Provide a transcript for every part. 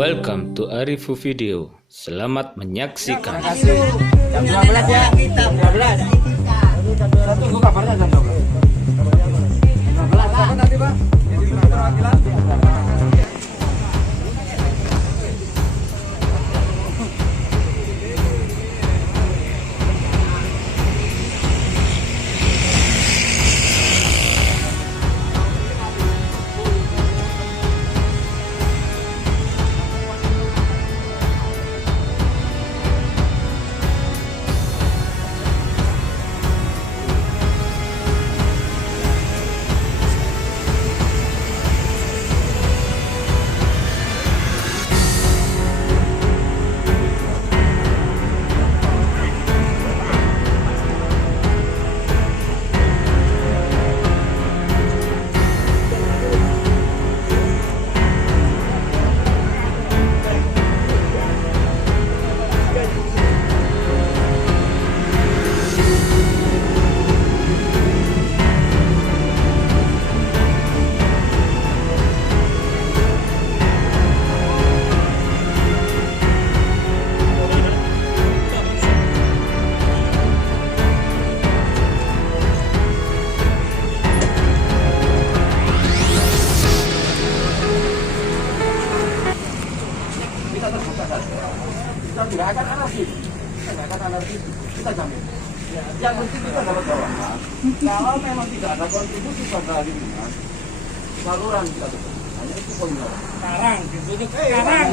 Welcome to Arifu Video. Selamat menyaksikan. Jam 12 ya. 12. Tunggu kabarnya jam 12. 12 apa tadi, Pak? Jadi perwakilan. Kita tidak akan anarkis, kita jamin. Yang penting kita dapat bawahan. Kalau memang tidak ada kontribusi pada lingkungan, saluran kita tutup. Hanya itu poinnya. Sekarang, ditutup sekarang.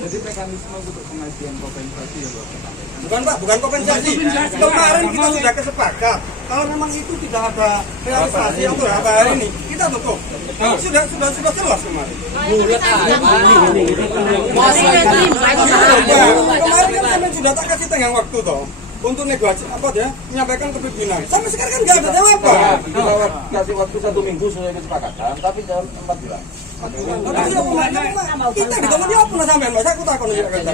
Jadi mekanisme untuk pengajuan kompensasi ya, Pak. Bukan Pak, bukan kompensasi. Kemarin kita sudah kesepakat. Kalau memang itu tidak ada realisasi untuk hari ini, kita tutup. Sudah jelas kemarin. Kemarin kan kami sudah tak kasih tenggang waktu toh untuk negosiasi menyampaikan ke pimpinan. Sampai sekarang kan nggak ada jawaban. Kasih waktu 1 minggu sudah kesepakatan, tapi jam 4 bulan. Kita ditunggu apa pernah sampai Mas? Aku takon ya kan.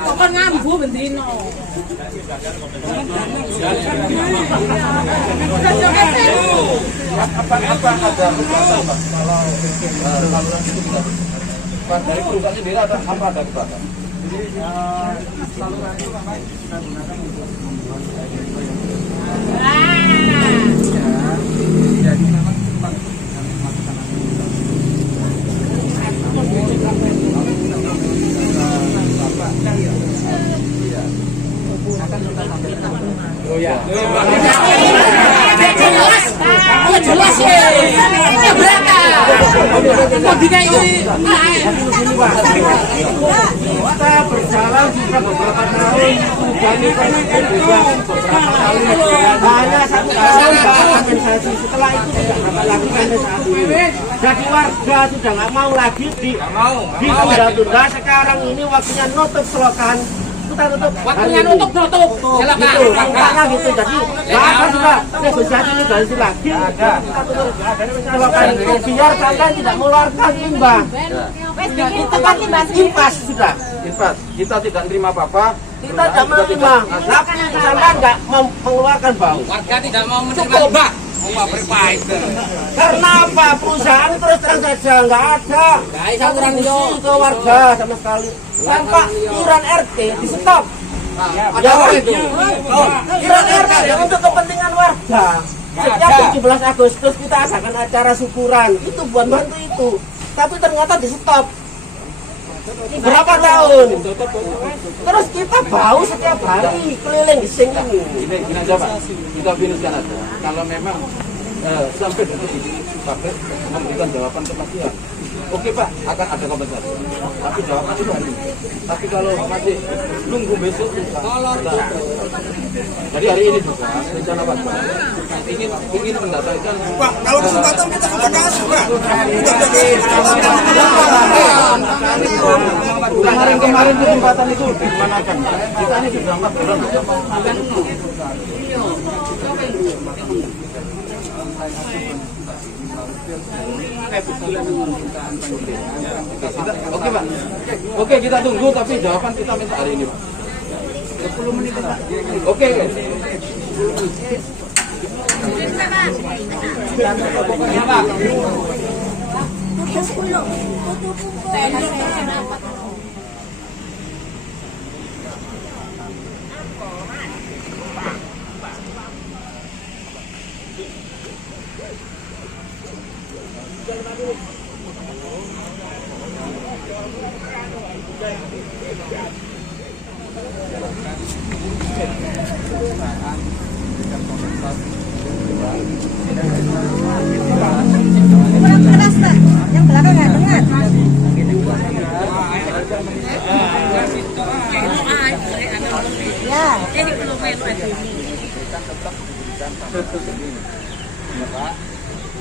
Kok ngambu bendino. Apa ada keberatan Pak? Kalau saluran itu tidak dari perusahaan sendiri ada keberatan? Jadi saluran itu memang kita gunakan untuk membuat jadi memang tempat yang melakukan oh ya. Jelas ya. Berapa? Mau dinaikin. Kita berjalan sudah beberapa tahun, hanya 1 tahun kompensasi. Setelah itu tidak dapat lagi kompensasi. Jadi warga sudah nggak mau lagi ditunda-tunda. Sekarang ini waktunya nutup selokan. Kita tutup. Waktunya nutup. Silakan. Karena gitu. Jadi nggak ada sudah negosiasi negosiasi lagi. Kita tutup selokan itu biar kalian tidak mengeluarkan imbas. Itu kan impas sudah. Impas. Kita tidak terima apa-apa. Kita tidak menerima. Sampai nggak mengeluarkan bau. Warga tidak mau menerima limbah. Karena apa? Perusahaan terus terang saja nggak ada kontribusi ke warga sama sekali. Tanpa iuran RT di stop. Ya itu. Iuran RT untuk kepentingan warga. Setiap 17 Agustus kita adakan acara syukuran. Itu buat bantu itu. Tapi ternyata di stop. Berapa tahun? Terus kita bau setiap hari keliling di sini. Gini aja Pak, kita finishkan aja. Kalau memang sampai di pabrik memberikan jawaban kepastian, oke Pak, akan ada kompensasi. Tapi jawaban itu hari ini. Tapi kalau masih nunggu besok, jadi hari ini juga rencana Pak ingin mendatangkan. Pak, kalau kesempatan kita sudah kasih Pak. Kemarin kesempatan itu dimanakan? Kita ini sudah 4 bulan. Oke Pak, oke kita tunggu tapi jawaban kita minta hari ini Pak. 10 menit Pak. Oke. Kurang keras, Pak. Yang belakang nggak dengar. Ya.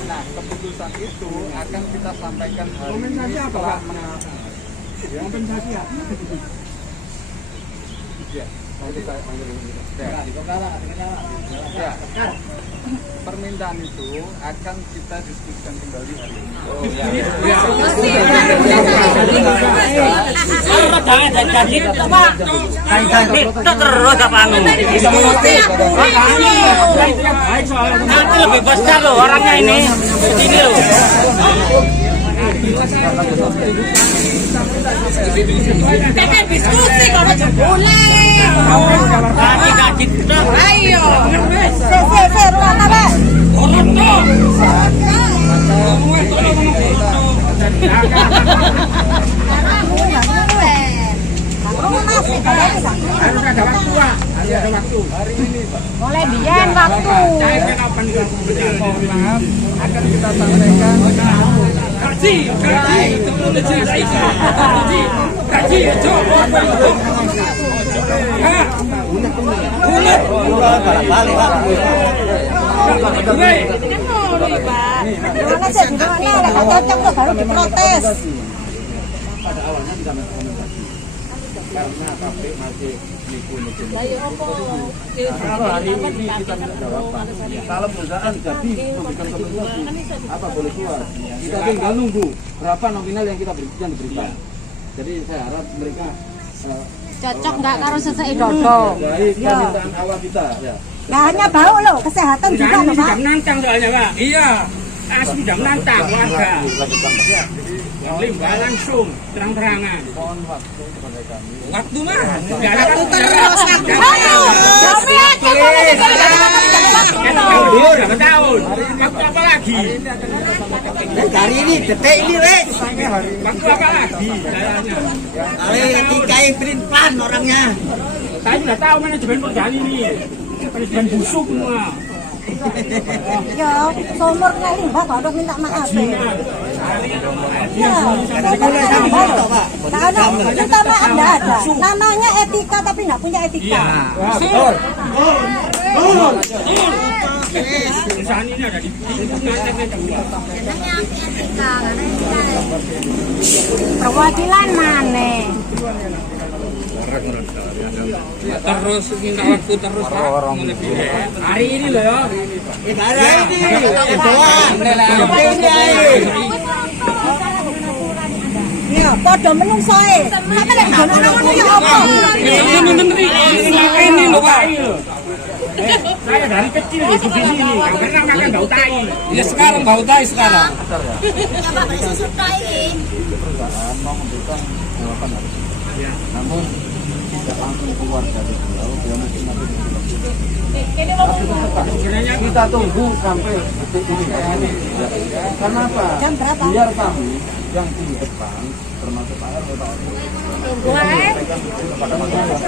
Nah, keputusan itu akan kita sampaikan hari ini setelah kompensasi ya? Ya, nanti saya panggil ya. Permintaan itu akan kita diskusikan kembali hari ini. Nanti lebih besar loh orangnya ini. Ini loh. Kakek diskusi kalau boleh. Ayo. Se, ruang apa? Mulai biar waktu. Akan kita sampaikan Gimana sih? Gimana? Ada cocok tuh baru diprotes. pada awalnya tidak merekomendasi karena pabrik masih nipu-nipu. Kalau hari ini kita tidak jawab, Pak. Kalau perusahaan jadi memberikan kompensasi, apa boleh keluar? Kita tinggal nunggu berapa nominal yang kita diberikan. Jadi saya harap mereka Cocok nggak karo sesek dodo? baik permintaan awal kita. Ya. Nggak hanya bau loh, kesehatan juga loh, Pak. Nantang soalnya, Pak. Iya. Asli jam nantang warga. Yang limbah langsung terang-terangan. Mohon waktu kepada kami. Waktu mah nggak ada waktu Ayo, Mundur berapa tahun? Waktu apa lagi? Hari ini, detik ini, wes. Waktu apa lagi? Kayaknya. Hari ketika print plan orangnya. Saya sudah tahu manajemen perusahaan ini. Manajemen busuk semua. ya, sumur kali limbah baru minta maaf. Ya, karena minta maaf nggak ada. Namanya etika tapi nggak punya etika. Perusahaan ini ada di Perwakilan mana? terus minta waktu terus Pak. Hari ini loh ya. Hari ini, doang. Ya, podo menungsoe. Sampe lek ngono ya apa? Ini loh Pak. Saya dari kecil hidup di sini, nggak pernah makan bau tai. Ya sekarang bau tai sekarang. Perusahaan mau memberikan jawaban hari ini. Namun tidak langsung keluar dari beliau, dia mungkin nanti kita tunggu sampai detik ini. Karena apa? Jam berapa? Biar kami yang di depan termasuk Pak RW, Pak RW, kepada masyarakat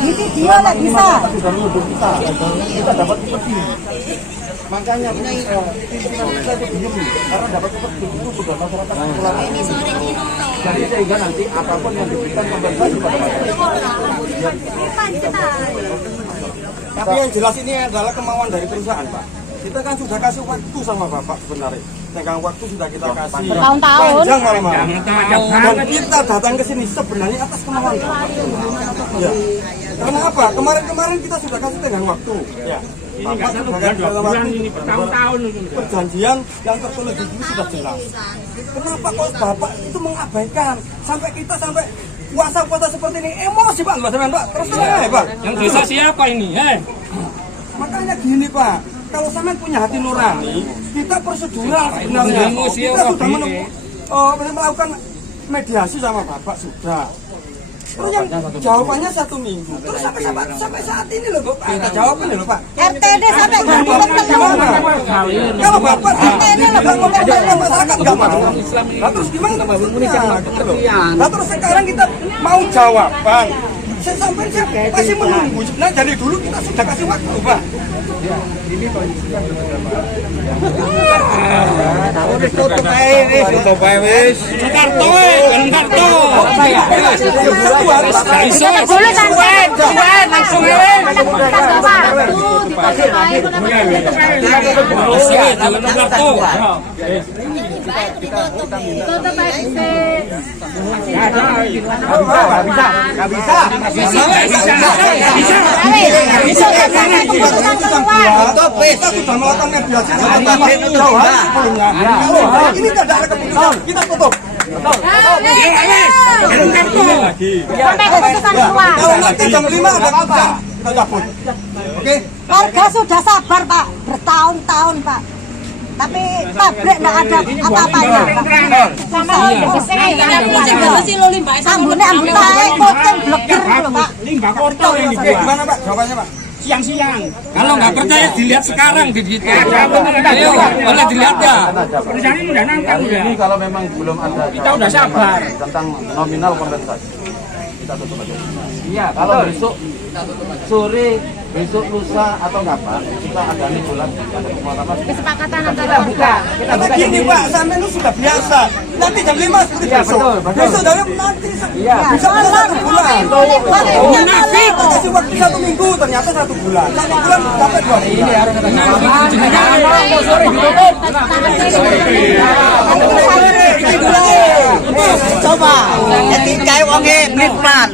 Ini dia lah bisa. sudah menuduh kita dapat seperti ini. Makanya pimpinan kita itu diem karena dapat seperti itu sudah masyarakat pulang. Jadi sehingga nanti apapun yang diberikan kompensasi pada masyarakat. Tapi yang jelas ini adalah kemauan dari perusahaan, Pak. Kita kan sudah kasih waktu sama Bapak sebenarnya. Tenggang waktu sudah kita kasih. Bertahun-tahun. Panjang malam. Dan kita datang ke sini sebenarnya atas kemauan Bapak. Ya. Karena apa? Kemarin kita sudah kasih tenggang waktu. Ya. Bapak sudah kasih tenggang waktu. Bertahun-tahun. Perjanjian yang tertulis di sini sudah jelas. Kenapa kok Bapak itu mengabaikan? Sampai kita puasa seperti ini emosi sih Pak, Mbak Pak? Terus terang Pak. Yang dosa siapa ini? Makanya gini Pak, kalau sampean punya hati nurani, kita prosedural sebenarnya. Kita sudah melakukan mediasi sama Bapak sudah. Terus yang jawabannya 1 minggu. Terus sampai saat ini loh Pak, kita jawabin loh Pak. RTD sampai ganti telur. Kalau Bapak RTD nggak mau masyarakat nggak mau. Nah terus gimana Pak? Nah terus sekarang kita mau jawaban. Saya sampai masih menunggu. Sebenarnya dari dulu kita sudah kasih waktu Pak. Ini kondisinya Tutup ae wis. Jakarta. Langsung kita sudah melakukan mediasi ini tidak ada keputusan, kita tutup. Kalau nanti jam 5 ada kita cabut. Oke? Warga sudah sabar Pak, bertahun-tahun Pak. Tapi pabrik nggak ada apa-apanya. Ambune tae kucing bleger lho Pak. limbah kotor ini. Gimana Pak? Jawabannya Pak? Siang-siang. Kalau nggak percaya dilihat sekarang di situ. Ayo, boleh dilihat ya. Perusahaan ini udah nangkap ya. Ini kalau memang belum ada Kita udah sabar. tentang nominal kompensasi, kita tutup aja. Iya, kalau besok sore, besok lusa atau kapan kita ada nih bulan ada pemotretan. Kesepakatan antara buka. Karena gini Pak, sampai itu sudah biasa. Nanti jam 5 seperti besok. Besok dari nanti bisa 1 bulan. Munafik. Kita kasih waktu 1 minggu, ternyata 1 bulan. 1 bulan sampai 2 bulan. Ini harus Coba, etika wonge plan.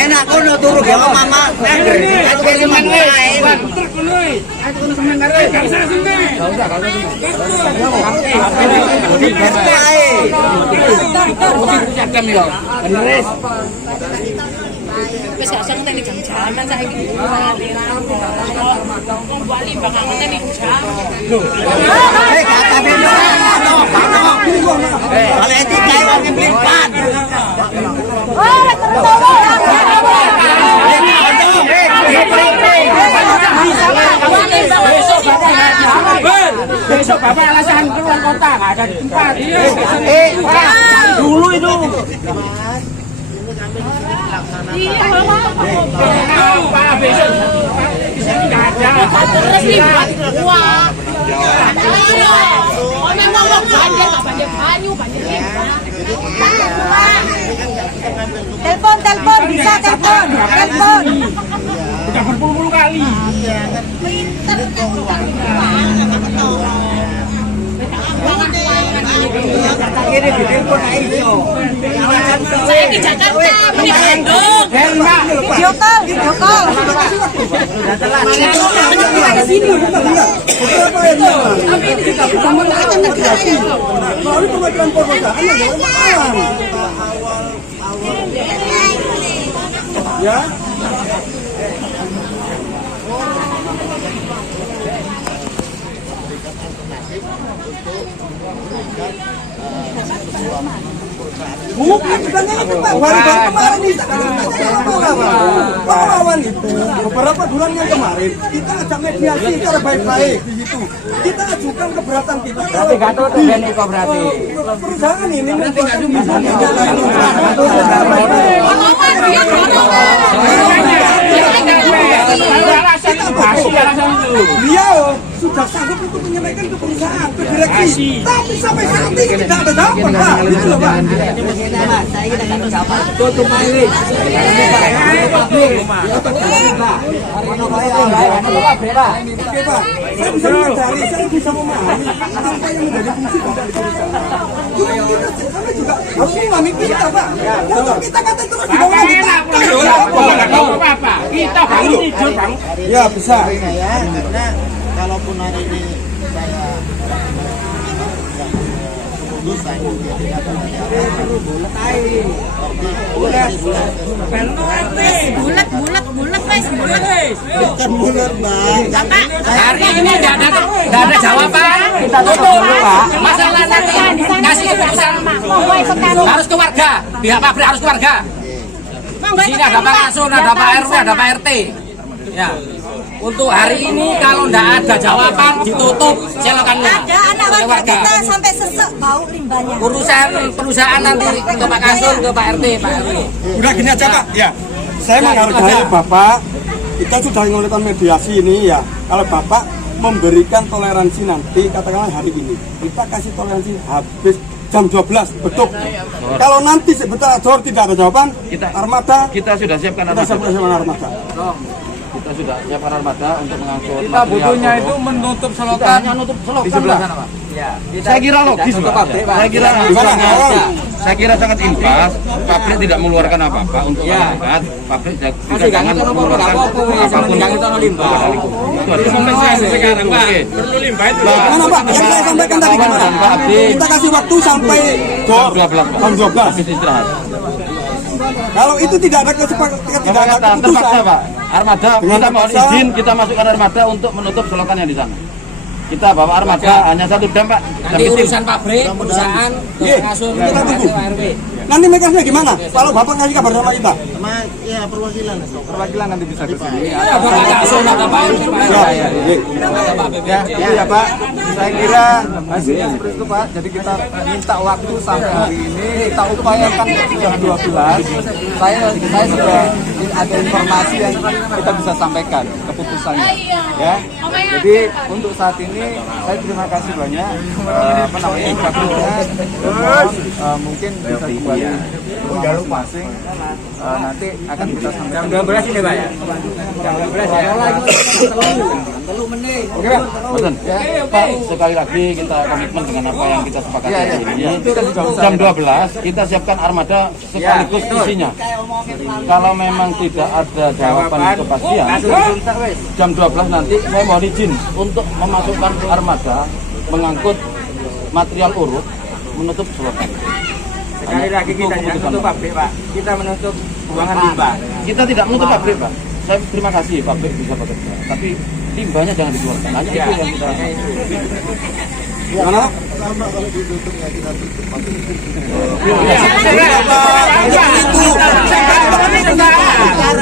Enak kono turu gawe mama. Aku keliman wae. Wis gak usah ngenteni jam-jaman saiki. Wong limbah gak ngenteni jam. Kata beda. Kalau etika wonge plan. Besok Bapak alasan keluar kota nggak ada di tempat. Dulu itu. Pak besok di sini nggak ada. Terus limbah wah. Orang ngomong banjir nggak banjir banyu, banjir limbah. Telepon bisa telepon. Udah berpuluh-puluh kali. Ini di telepon iso. Saya di Jakarta, di Bandung. Video call. Ke sini. Tapi ini kita sudah melakukan mediasi. Melalui Kementerian Perdagangan yang jawab ya. Bukan itu Pak, baru kemarin itu pahlawan itu beberapa bulan yang kemarin kita ajak mediasi secara baik-baik di situ. Kita ajukan keberatan kita. Berarti gak tutup ya Niko berarti. Perusahaan ini beliau sudah sanggup untuk menyampaikan ke perusahaan, ke direksi. Tapi sampai saat ini tidak ada jawaban Pak. Gitu loh Pak. Saya kita kan jawaban. Tutup aja. Oke Pak, saya bisa mencari, saya bisa memahami apa yang menjadi fungsi Bapak di perusahaan. Cuma kita juga harus memahami kita Pak. Kalau kita kata terus di bawah kita. Apa? Kita bangun tidur bang. Ya bisa. Karena kalaupun hari ini saya Bulat wes, bulat. Bukan bulat, Bang. Bapak, Hari ini nggak ada jawaban. Tutup masalah nanti kasih keputusan harus ke warga. Pihak pabrik harus ke warga. Di sini ada Pak Kasun, ada Pak RW, ada Pak RT. Ya. Untuk hari ini kalau nggak ada jawaban ditutup selokannya. Ada anak warga kita sampai sesek bau limbahnya. Urusan perusahaan nanti ke Pak Kasun, ke Pak RT, Pak RW. Udah gini aja Pak, ya. Saya menghargai Bapak. Kita sudah melakukan mediasi ini ya. Kalau Bapak memberikan toleransi nanti, katakanlah hari ini, kita kasih toleransi habis jam 12, betul. Kalau nanti sebentar tidak ada jawaban, armada Kita sudah siapkan kita armada. siapkan armada. Kita sudah siapkan armada untuk mengangkut. Kita butuhnya itu menutup selokan di sebelah sana, Pak. Saya kira logis, Pak. Saya kira saya kira sangat impas. Pabrik tidak mengeluarkan apa-apa untuk masyarakat. Pabrik juga jangan mengeluarkan apapun kepada lingkungan. Itu ada kompensasi sekarang, Pak. Perlu limbah itu. Mana Pak? Yang saya sampaikan tadi gimana? Kita kasih waktu sampai jam 12. Habis istirahat. Kalau itu tidak ada kesepakatan, tidak ada Terpaksa, keputusan. Pak. Armada, kita mohon izin, kita masukkan armada untuk menutup selokan yang di sana. Kita bawa armada hanya 1 jam, Pak. Nanti urusan pabrik, perusahaan, ke Pak Kasun, ke Kita Pak tunggu. RT, Pak RW. Nanti mekanisme gimana? Kalau Bapak kasih kabar sama kita. Sama ya perwakilan. Perwakilan nanti bisa ke sini. Ada Pak Kasun, ada Pak RT, Pak RW. Ya, itu ya Pak. Saya kira hasilnya seperti itu Pak. Jadi kita minta waktu sampai hari ini. Kita upayakan sudah 12. Saya sudah ada informasi yang kita bisa sampaikan keputusannya. Ya. Jadi untuk saat ini saya terima kasih banyak pabriknya. Mungkin bisa kembali ke rumah masing-masing. Nanti akan kita sampaikan. Jam 12 ini Pak ya. Jam 12 ya. Oke, Pak. Betul. Pak, sekali lagi kita komitmen dengan apa yang kita sepakati hari ini. Jam 12 kita siapkan armada sekaligus isinya. Kalau memang tidak ada jawaban kepastian, jam 12 nanti saya mohon izin untuk memasukkan armada mengangkut material urut menutup selokan. Sekali lagi kita jangan menutup pabrik Pak. Kita menutup buangan limbah. Kita tidak menutup pabrik, Pak. Saya terima kasih pabrik bisa bekerja, tapi limbahnya jangan dikeluarkan. Hanya itu yang kita. Gimana?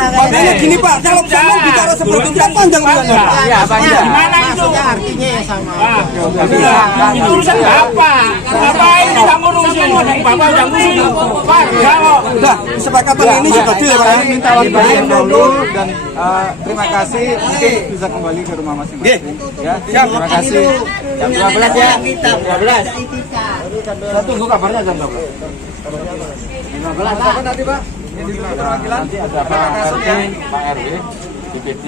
Makanya gini Pak, kalau sama bicara seperti itu kan panjang urusannya. Ya, panjang. Maksudnya artinya ya sama. Itu urusan Bapak. Bapak ini nggak ngurusin. Bapak udah ngurusin warga kok. Udah, kesepakatan ini sudah deal ya Pak ya. Minta waktu dulu dan terima kasih. Mungkin bisa kembali ke rumah masing-masing. Ya, terima kasih. Jam 12 ya. 12. Saya tunggu kabarnya jam 12. 15 apa nanti Pak? Ini perwakilan. Nanti ada Pak RT, Pak RW, DPD,